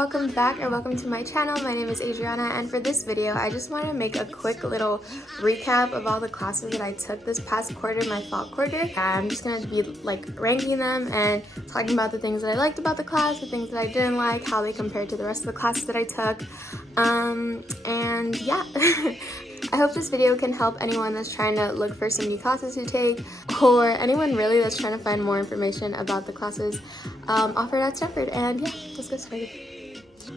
welcome back or welcome to my channel. My name is Adriana, and for this video I just want to make a quick little recap of all the classes that I took this past quarter, my fall quarter. I'm just going to be like ranking them and talking about the things that I liked about the class, the things that I didn't like, how they compared to the rest of the classes that I took, and yeah. I hope this video can help anyone that's trying to look for some new classes to take, or anyone really that's trying to find more information about the classes offered at Stanford. And yeah, let's get started.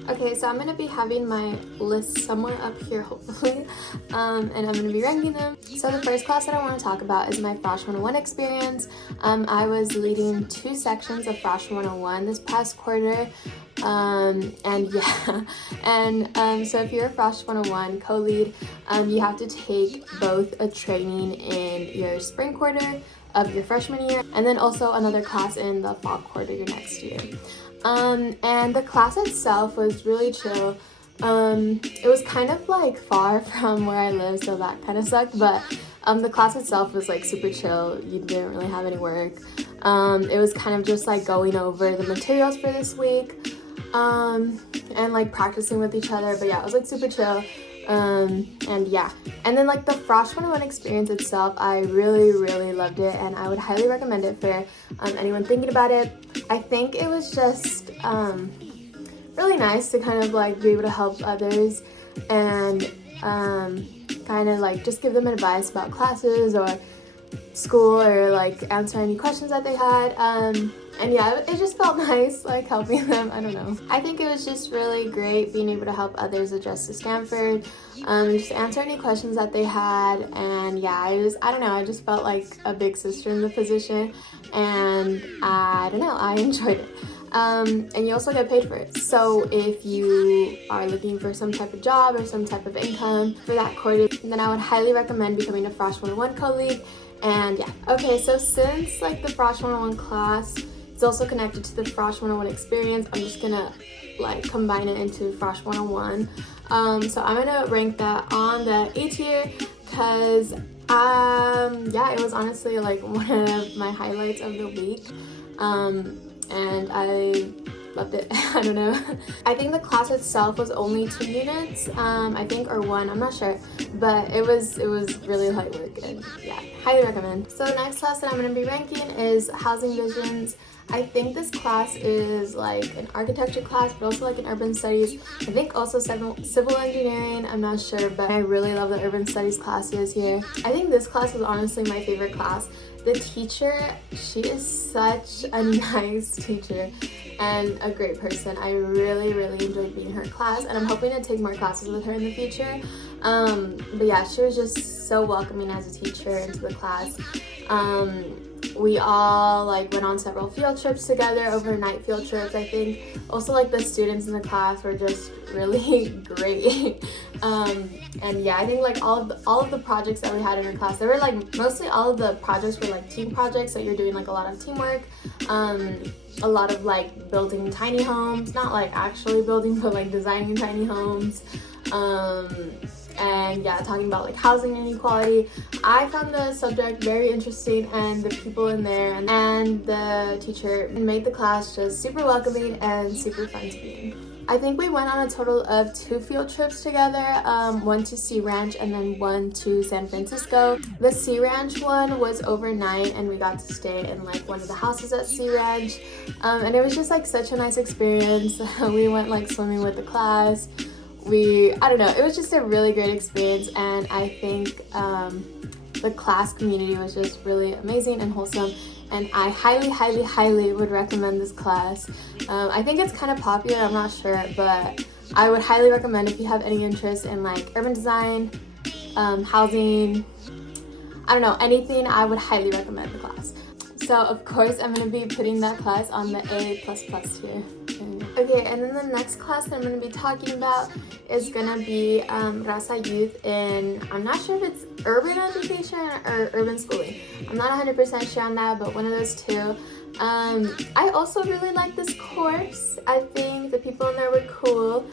Okay, so I'm going to be having my list somewhere up here, hopefully, and I'm going to be ranking them. So the first class that I want to talk about is my Frosh 101 experience. I was leading 2 sections of Frosh 101 this past quarter. And yeah, and so if you're a Frosh 101 co-lead, you have to take both a training in your spring quarter of your freshman year, and then also another class in the fall quarter your next year. And the class itself was really chill. It was kind of like far from where I live, so that kind of sucked, but the class itself was like super chill. You didn't really have any work. It was kind of just like going over the materials for this week, and like practicing with each other. But yeah, it was like super chill. And yeah, and then like the Frosh 101 experience itself, I really loved it, and I would highly recommend it for anyone thinking about it. I think it was just really nice to kind of like be able to help others and kind of like just give them advice about classes or school, or like answer any questions that they had. And yeah, it just felt nice like helping them. I don't know, I think it was just really great being able to help others adjust to Stanford, just answer any questions that they had. And yeah, I don't know, I just felt like a big sister in the position, and I don't know, I enjoyed it. And you also get paid for it. So if you are looking for some type of job or some type of income for that quarter, then I would highly recommend becoming a Frosh 101 co-lead. And yeah, okay, so since like the Frosh 101 class, it's also connected to the Frosh 101 experience, I'm just gonna like combine it into Frosh 101. So I'm gonna rank that on the A tier, because yeah, it was honestly like one of my highlights of the week, and I loved it. I don't know. I think the class itself was only 2 units, I think, or 1, I'm not sure, but it was really light work, and yeah, highly recommend. So the next class that I'm going to be ranking is Housing Visions. I think this class is like an architecture class, but also like an urban studies. I think also civil engineering, I'm not sure, but I really love the urban studies classes here. I think this class was honestly my favorite class. The teacher, she is such a nice teacher and a great person. I really enjoyed being in her class, and I'm hoping to take more classes with her in the future. But yeah, she was just so welcoming as a teacher into the class. We all like went on several field trips together, overnight field trips, I think. Also like the students in the class were just really great. And yeah, I think like all of the projects that we had in our class, they were like mostly all of the projects were like team projects, so you're doing like a lot of teamwork, a lot of like building tiny homes, not like actually building, but like designing tiny homes, and yeah, talking about like housing inequality. I found the subject very interesting, and the people in there and the teacher made the class just super welcoming and super fun to be in. I think we went on a total of 2 field trips together, one to Sea Ranch and then one to San Francisco. The Sea Ranch one was overnight, and we got to stay in like one of the houses at Sea Ranch, and it was just like such a nice experience. We went like swimming with the class. I don't know, it was just a really great experience, and I think the class community was just really amazing and wholesome, and I highly would recommend this class. I think it's kind of popular, I'm not sure, but I would highly recommend if you have any interest in like urban design, housing, I don't know, anything. I would highly recommend the class. So of course I'm going to be putting that class on the A++ tier. Okay, and then the next class that I'm going to be talking about is going to be Rasa Youth in, I'm not sure if it's urban education or urban schooling. I'm not 100% sure on that, but one of those two. I also really like this course. I think the people in there were cool.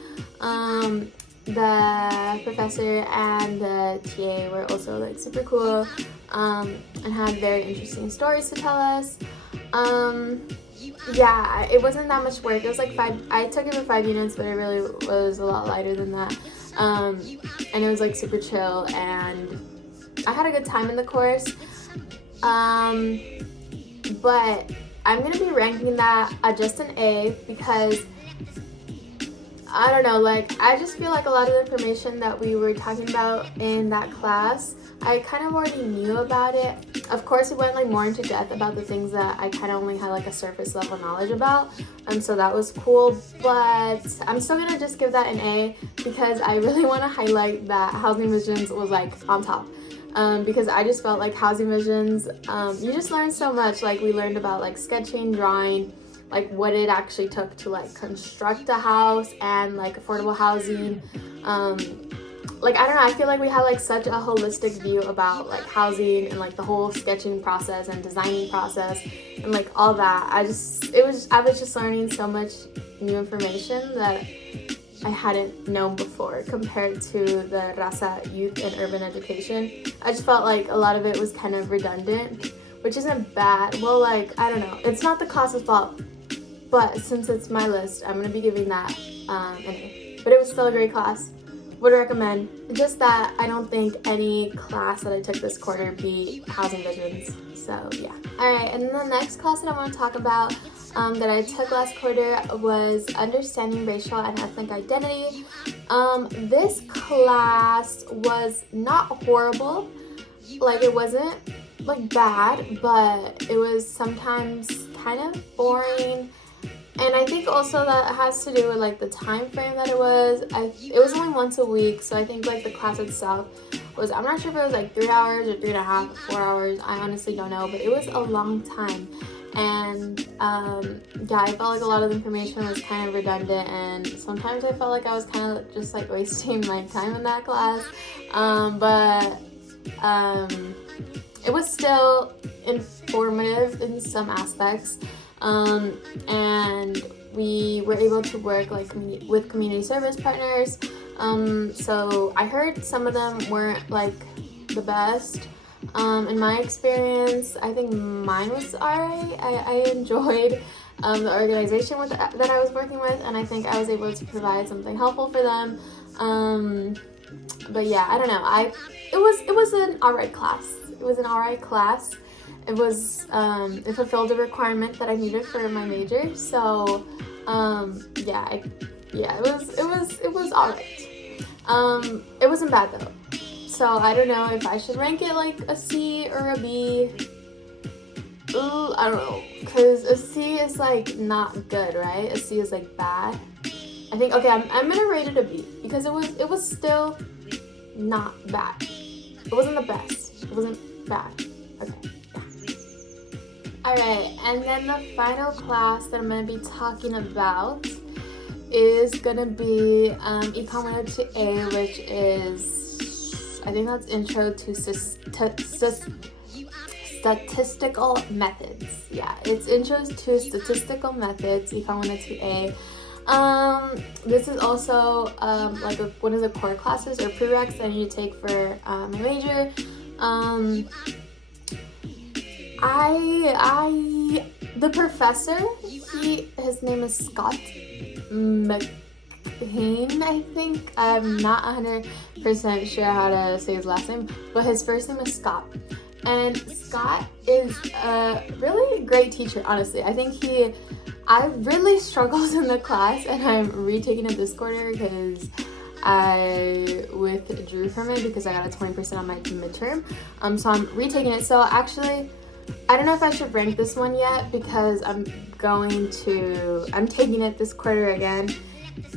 The professor and the TA were also like super cool, and had very interesting stories to tell us. yeah, it wasn't that much work. It was like I took it for 5 units, but it really was a lot lighter than that. And it was like super chill, and I had a good time in the course. But I'm gonna be ranking that at just an A because I don't know, like I just feel like a lot of the information that we were talking about in that class, I kind of already knew about it. Of course, it went like more into depth about the things that I kind of only had like a surface level knowledge about, so that was cool. But I'm still gonna just give that an A because I really want to highlight that Housing Visions was like on top. Because I just felt like Housing Visions, you just learn so much. Like we learned about like sketching, drawing, like what it actually took to like construct a house and like affordable housing. Like I don't know, I feel like we had like such a holistic view about like housing and like the whole sketching process and designing process and like all that. I was just learning so much new information that I hadn't known before compared to the Rasa Youth and Urban Education. I just felt like a lot of it was kind of redundant, which isn't bad. Well, like, I don't know. It's not the class's fault, but since it's my list, I'm going to be giving that an A. But it was still a great class. Would recommend. Just that I don't think any class that I took this quarter beat Housing Visions. So, yeah. Alright, and then the next class that I want to talk about that I took last quarter was Understanding Racial and Ethnic Identity. This class was not horrible. Like, it wasn't like bad, but it was sometimes kind of boring. And I think also that has to do with like the time frame that it was. It was only once a week, so I think like the class itself was, I'm not sure if it was like 3 hours or 3.5 or 4 hours. I honestly don't know, but it was a long time. And yeah, I felt like a lot of the information was kind of redundant, and sometimes I felt like I was kind of just like wasting my time in that class. But it was still informative in some aspects. And we were able to work like with community service partners. So I heard some of them weren't like the best. In my experience, I think mine was alright. I enjoyed the organization that I was working with, and I think I was able to provide something helpful for them. But yeah, I don't know. It was an alright class. It was an alright class. It was it fulfilled the requirement that I needed for my major. So yeah, it was alright. It wasn't bad though. So I don't know if I should rank it like a C or a B. Ooh, I don't know, because a C is like not good, right? A C is like bad. I think okay, I'm gonna rate it a B because it was still not bad. It wasn't the best. It wasn't bad. Okay. Alright, and then the final class that I'm going to be talking about is going to be Econ 102A, which is, I think that's Intro to Statistical Methods. Yeah, it's Intro to Statistical Methods, Econ 102A. This is also like one of the core classes or prereqs that I need to take for my major. The professor, his name is Scott McCain, I think. I'm not 100% sure how to say his last name, but his first name is Scott. And Scott is a really great teacher, honestly. I think I really struggled in the class, and I'm retaking it this quarter because I withdrew from it because I got a 20% on my midterm. So I'm retaking it. So actually, I don't know if I should rank this one yet because I'm taking it this quarter again.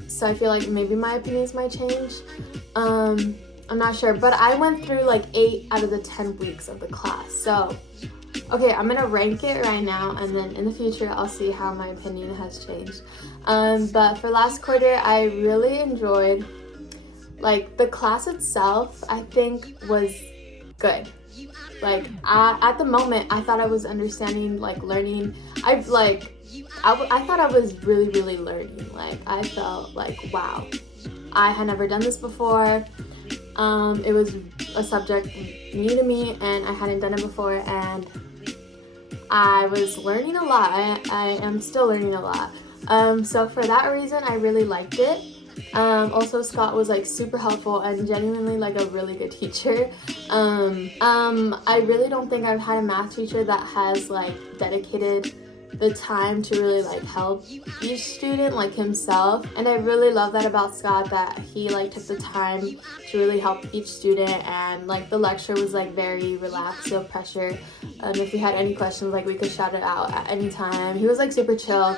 So I feel like maybe my opinions might change. I'm not sure, but I went through like 8 out of the 10 weeks of the class. So, okay, I'm gonna rank it right now, and then in the future, I'll see how my opinion has changed. But for last quarter, I really enjoyed, like, the class itself, I think was good. Like, at the moment, I thought I was understanding, like, learning. I thought I was really, really learning. Like, I felt like, wow, I had never done this before. It was a subject new to me, and I hadn't done it before, and I was learning a lot. I am still learning a lot. So for that reason, I really liked it. Also, Scott was like super helpful and genuinely like a really good teacher. I really don't think I've had a math teacher that has like dedicated the time to really like help each student like himself, and I really love that about Scott, that he like took the time to really help each student, and like the lecture was like very relaxed, no pressure. If we had any questions, like we could shout it out at any time. He was like super chill.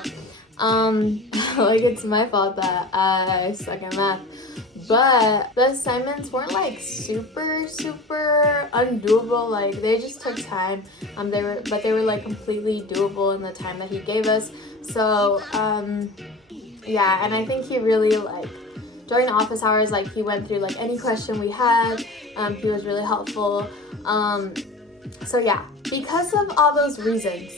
Like it's my fault that I suck at math, but the assignments weren't like super undoable. Like they just took time. They were like completely doable in the time that he gave us. So yeah, and I think he really like during office hours, like he went through like any question we had. He was really helpful. So yeah, because of all those reasons,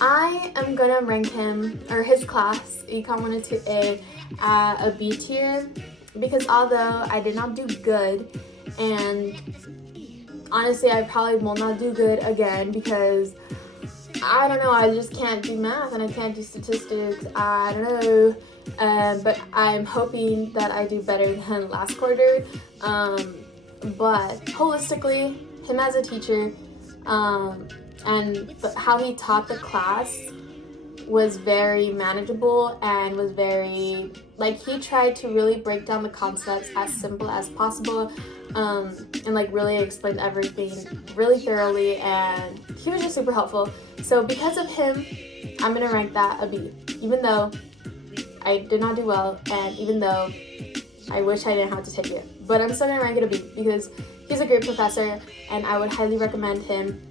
I am gonna rank him, or his class, Econ 102A, at a B tier, because although I did not do good, and honestly I probably will not do good again because I don't know, I just can't do math and I can't do statistics, I don't know, but I'm hoping that I do better than last quarter. But holistically, him as a teacher, and how he taught the class was very manageable and was very, like, he tried to really break down the concepts as simple as possible, and like really explained everything really thoroughly, and he was just super helpful. So because of him, I'm gonna rank that a B, even though I did not do well, and even though I wish I didn't have to take it, but I'm still gonna rank it a B because he's a great professor and I would highly recommend him.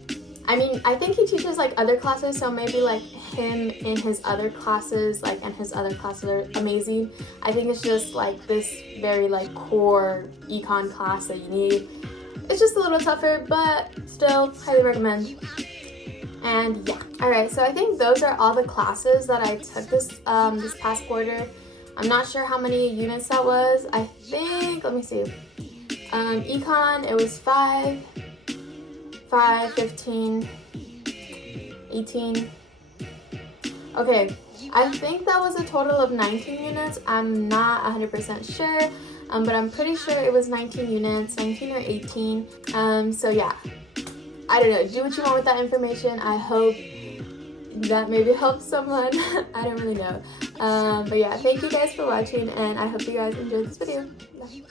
I mean, I think he teaches like other classes, so maybe like him in his other classes, like, and his other classes are amazing. I think it's just like this very like core econ class that you need. It's just a little tougher, but still highly recommend. And yeah, all right, so I think those are all the classes that I took this this past quarter. I'm not sure how many units that was. I think, let me see, econ, it was 5, 15, 18. Okay, I think that was a total of 19 units. I'm not 100% sure, but I'm pretty sure it was 19 units, 19 or 18. So yeah, I don't know, do what you want with that information. I hope that maybe helps someone. I don't really know. But yeah, thank you guys for watching, and I hope you guys enjoyed this video. Bye.